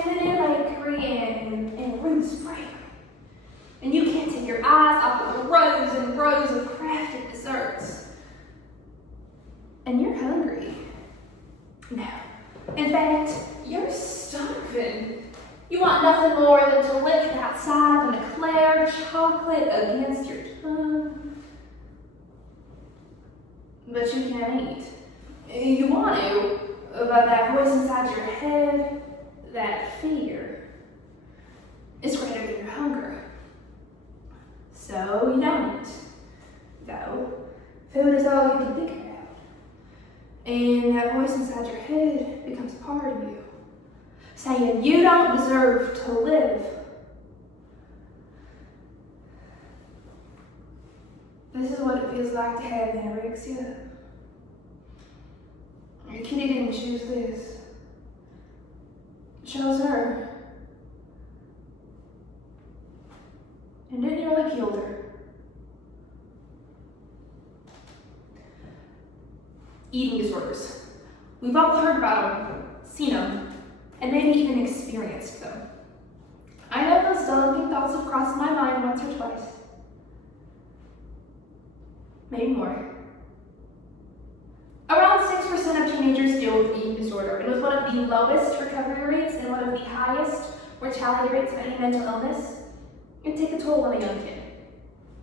standing in a bakery and room spring. And you can't take your eyes off of the rows and rows of crafted desserts. And you're hungry. No. In fact, you're starving. You want nothing more than to lick that side and declare chocolate against your tongue. But you can't eat. You want to, but that voice inside your head, that fear, is greater than your hunger. So you don't eat. Though food is all you can think about. And that voice inside your head becomes part of you, saying you don't deserve to live. This is what it feels like to have anorexia. Kitty didn't choose this. It chose her. And it nearly killed her. Eating disorders. We've all heard about them, seen them, and maybe even experienced them. I know those delicate thoughts have crossed my mind once or twice. Maybe more. Around 6% of teenagers deal with eating disorder, and with one of the lowest recovery rates and one of the highest mortality rates of any mental illness, it can take a toll on a young kid.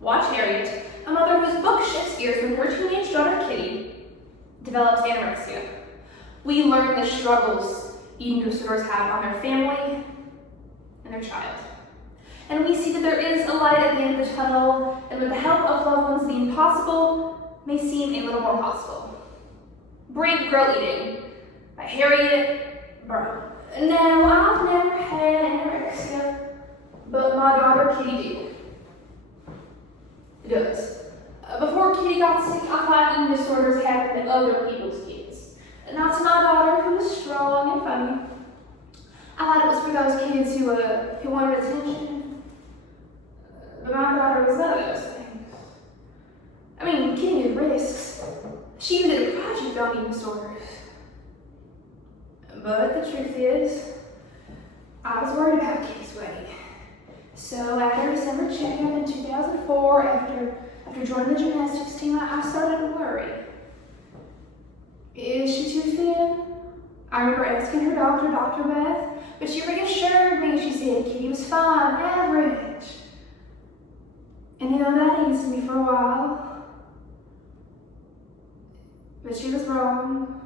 Watch Harriet, a mother whose book shifts gears when her teenage daughter Kitty develops anorexia. We learn the struggles eating disorders have on their family and their child. And we see that there is a light at the end of the tunnel, and with the help of loved ones, the impossible may seem a little more possible. Brave Girl Eating by Harriet Brown. Now, I've never had anorexia, but my daughter Kitty did. It does. Before Kitty got sick, I thought eating disorders happened to other people's kids. Not to my daughter, who was strong and funny. I thought it was for those kids who wanted attention. But my daughter was none of those things. I mean, Kitty had risks. She even did a project on eating disorders. But the truth is, I was worried about Kitty's weight. So after December checkup in 2004, after joining the gymnastics team, I started to worry. Is she too thin? I remember asking her doctor, Dr. Beth, but she reassured me. She said Kitty was fine, average. And that eased me for a while. But she was wrong.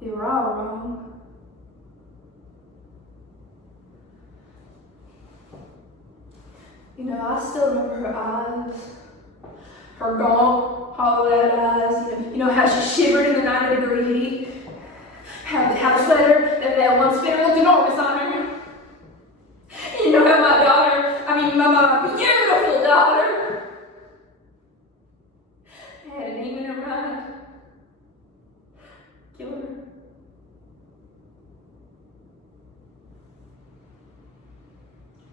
We were all wrong. I still remember her eyes, her gaunt, hollow-eyed eyes. How she shivered in the 90-degree heat. How the sweater that once fit her looked enormous on her. How my beautiful daughter had a name in her mind. Kill her.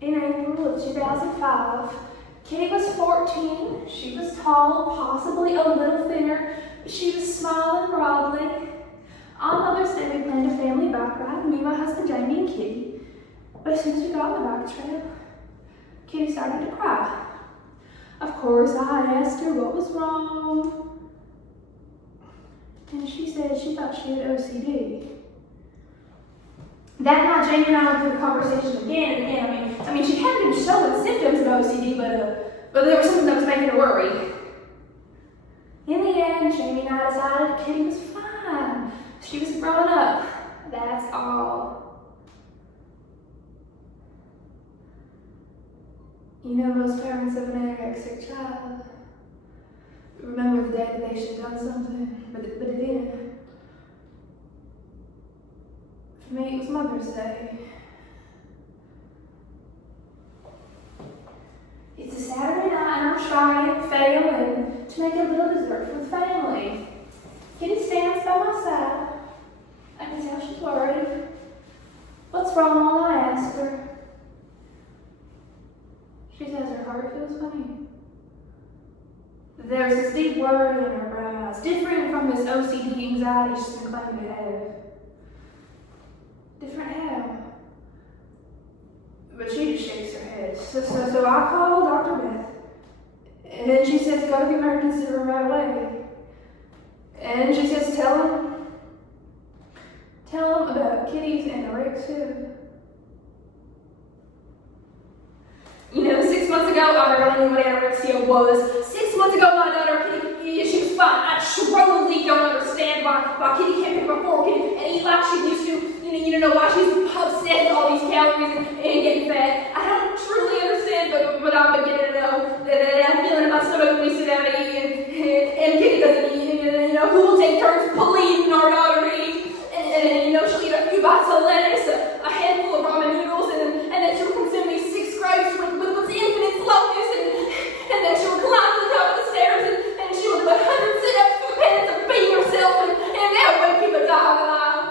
In April of 2005, Kitty was 14. She was tall, possibly a little thinner, but she was smiling broadly. On Mother's Day, we planned a family bike ride, me, my husband Jamie, and Kitty. But as soon as we got on the bike trail, Kitty started to cry. Of course, I asked her what was wrong, and she said she thought she had OCD. That night, Jamie and I went through the conversation again and again. She hadn't been showing symptoms of OCD, but there was something that was making her worry. In the end, Jamie and I decided Kitty was fine. She was growing up. That's all. Most parents of an anorexic child remember the day that they should have done something, but it didn't. For me, it was Mother's Day. It's a Saturday night, and I'm trying, failing, to make a little dessert for the family. Kitty stands by my side. I can tell she's worried. What's wrong? I ask her. She says her heart feels funny. There's this deep worry in her brown eyes, different from this OCD anxiety she's been claiming to have. Different how? But she just shakes her head. So I call Dr. Beth. And then she says, go to the emergency room right away. And she says, tell him about Kitty's anorexia. You know, 6 months ago, I barely knew what anorexia was. 6 months ago, my daughter, Kitty, she was fine. I truly don't understand why Kitty can't pick up a fork and eat like she used to. You know why she's obsessed with all these calories and getting fat. I don't truly understand, but I'm beginning to know that I'm feeling in my stomach when we sit down to eat and Kitty doesn't eat. And, who will take turns pleading our daughter to eat? And she'll eat a few bites of lettuce, a handful of ramen noodles, and then she'll consume these 6 grapes with infinite slowness, and then she'll climb to the top of the stairs, and she'll do 100 sit-ups for the penance of feeding herself, and that would keep a dog alive.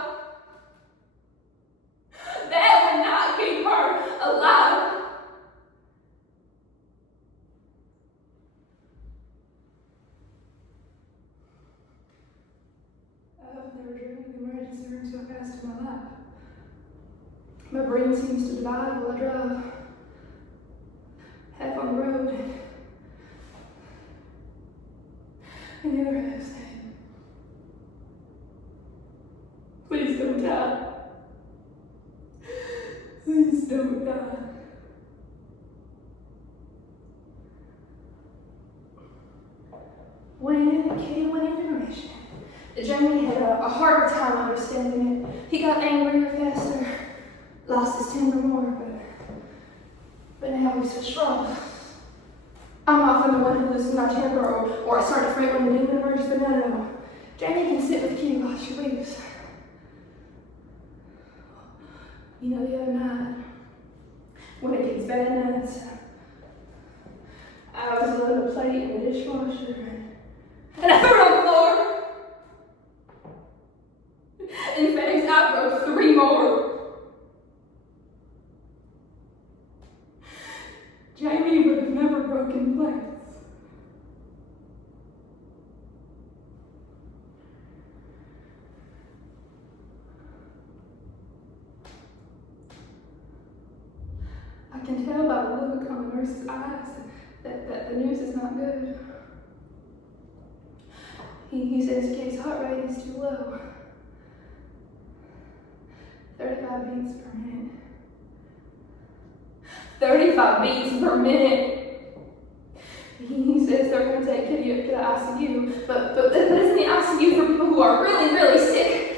That would not keep her alive. I've never driven to the emergency room so fast in my life. My brain seems to divide while I drive. Half on the road, and the other half saying, please don't die. Please don't die. When Kitty went into remission, Jamie had a harder time understanding it. He got angrier faster, lost his temper more, but now he's so strong. I'm often the one who loses my temper or I start to fret when the demon emerges, but no. Jamie can sit with Kitty while she leaves. The other night, when it gets bad nights, I was loading a plate in the dishwasher and I threw it on the floor. In fact, I broke 3 more. Jamie would have never broken plates. I can tell by the look on the nurse's eyes that the news is not good. He says Kitty's heart rate is too low. 35 beats per minute. 35 beats per minute. He says they're going to take Kitty up to the ICU, but isn't the ICU for people who are really, really sick?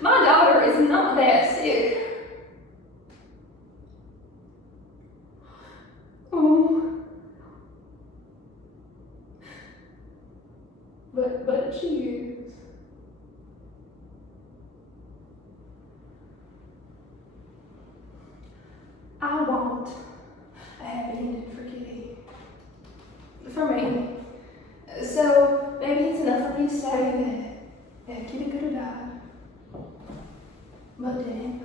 My daughter is not that sick. Oh. But she is. I want a happy ending for Kitty. For me. So maybe it's enough for me to say that Kitty could have died. But didn't.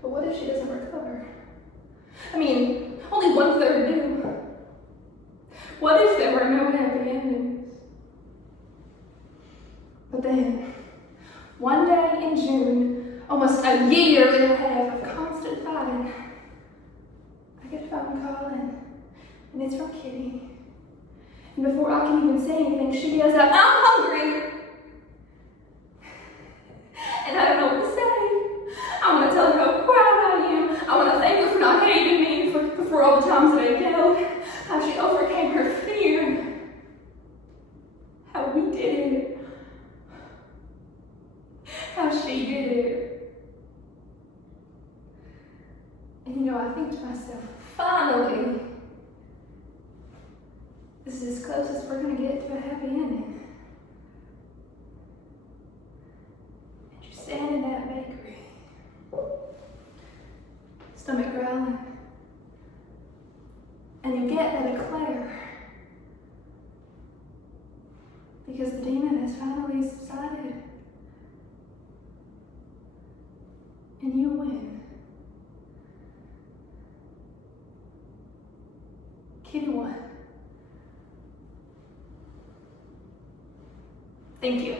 But what if she doesn't recover? I mean, only 1/3 do. What if there were no happy endings? But then, one day in June, almost a year and a half of constant fighting, I get a phone call and it's from Kitty. And before I can even say anything, she yells out, "I'm hungry!" And I don't know what to say. I want to tell her how proud I am. I want to thank her for not hating me for all the times that I yelled, how she overcame her fear, how we did it, how she did it. And I think to myself, finally, this is as close as we're going to get to a happy ending. And you stand in that bakery, stomach growling, and you get that eclair because the demon has finally subsided and you win. Kitty won. Thank you.